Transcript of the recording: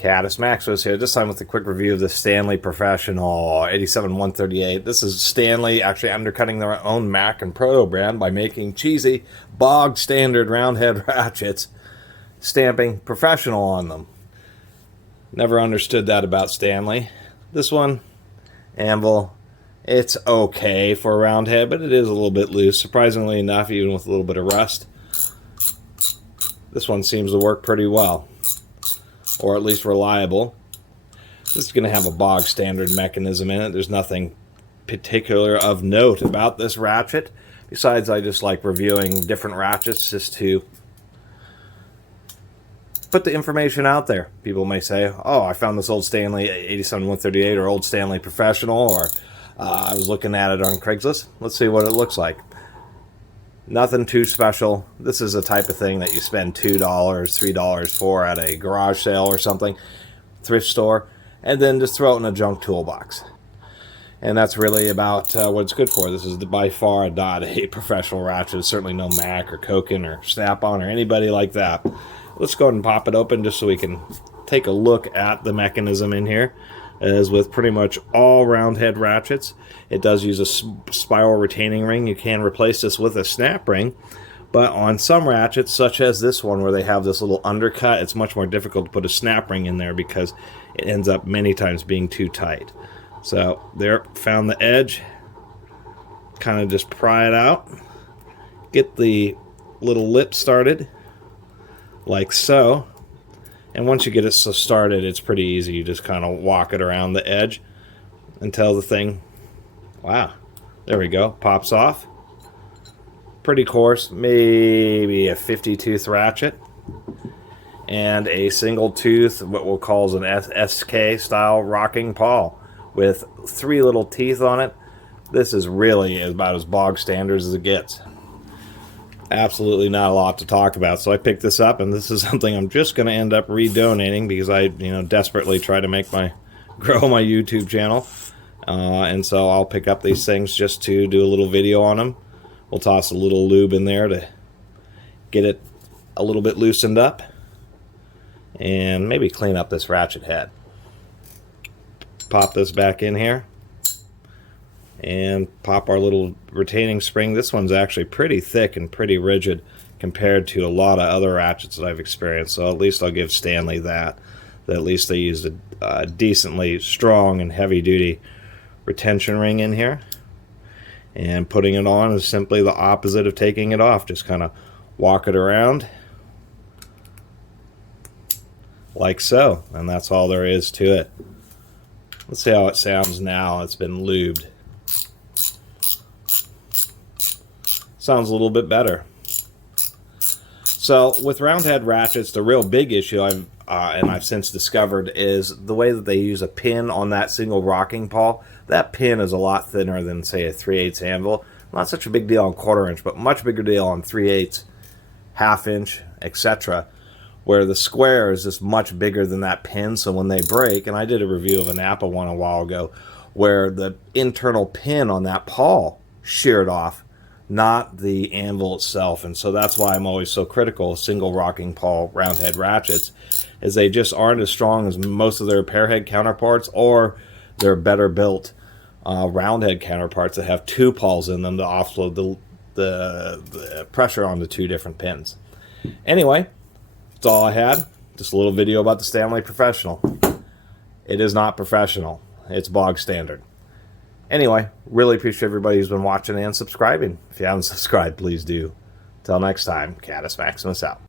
Catus Maximus here, this time with a quick review of the Stanley Professional 87-138. This is Stanley actually undercutting their own Mac and Proto brand by making cheesy, bog standard roundhead ratchets, stamping professional on them. Never understood that about Stanley. This one, anvil, it's okay for a roundhead, but it is a little bit loose, surprisingly enough, even with a little bit of rust. This one seems to work pretty well, or at least reliable. This is going to have a bog standard mechanism in it. There's nothing particular of note about this ratchet. Besides, I just like reviewing different ratchets just to put the information out there. People may say, oh, I found this old Stanley 87-138 or old Stanley Professional, or I was looking at it on Craigslist. Let's see what it looks like. Nothing too special. This is the type of thing that you spend $2, $3 for at a garage sale or something, thrift store, and then just throw it in a junk toolbox. And that's really about what it's good for. This is by far not a professional ratchet. It's certainly no Mac or Koken or Snap-on or anybody like that. Let's go ahead and pop it open just so we can take a look at the mechanism in here. As with pretty much all roundhead ratchets, it does use a spiral retaining ring. You can replace this with a snap ring, but on some ratchets, such as this one where they have this little undercut, it's much more difficult to put a snap ring in there because it ends up many times being too tight. So there, found the edge, kind of just pry it out, get the little lip started like so. And once you get it started, it's pretty easy. You just kind of walk it around the edge until the thing, wow, there we go, pops off. Pretty coarse, maybe a 50-tooth ratchet. And a single tooth, what we'll call an SK style rocking pawl with 3 little teeth on it. This is really about as bog standard as it gets. Absolutely not a lot to talk about, so I picked this up, and this is something I'm just going to end up redonating because I, desperately try to grow my YouTube channel, and so I'll pick up these things just to do a little video on them. We'll toss a little lube in there to get it a little bit loosened up, and maybe clean up this ratchet head. Pop this back in here. And pop our little retaining spring. This one's actually pretty thick and pretty rigid compared to a lot of other ratchets that I've experienced, so at least I'll give Stanley that at least they used a decently strong and heavy-duty retention ring in here. And putting it on is simply the opposite of taking it off. Just kind of walk it around like so, and that's all there is to it. Let's see how it sounds now it's been lubed. Sounds a little bit better. So with roundhead ratchets, the real big issue I've since discovered is the way that they use a pin on that single rocking pawl. That pin is a lot thinner than, say, a 3/8 anvil. Not such a big deal on 1/4 inch, but much bigger deal on 3/8, 1/2 inch, etc. Where the square is just much bigger than that pin, so when they break, and I did a review of a Napa one a while ago, where the internal pin on that pawl sheared off, not the anvil itself. And so that's why I'm always so critical of single rocking pawl roundhead ratchets, is they just aren't as strong as most of their pairhead counterparts, or their better built roundhead counterparts that have 2 pawls in them to offload the pressure onto 2 different pins. Anyway, that's all I had. Just a little video about the Stanley Professional. It is not professional. It's bog standard. Anyway, really appreciate everybody who's been watching and subscribing. If you haven't subscribed, please do. Till next time, Catus Maximus out.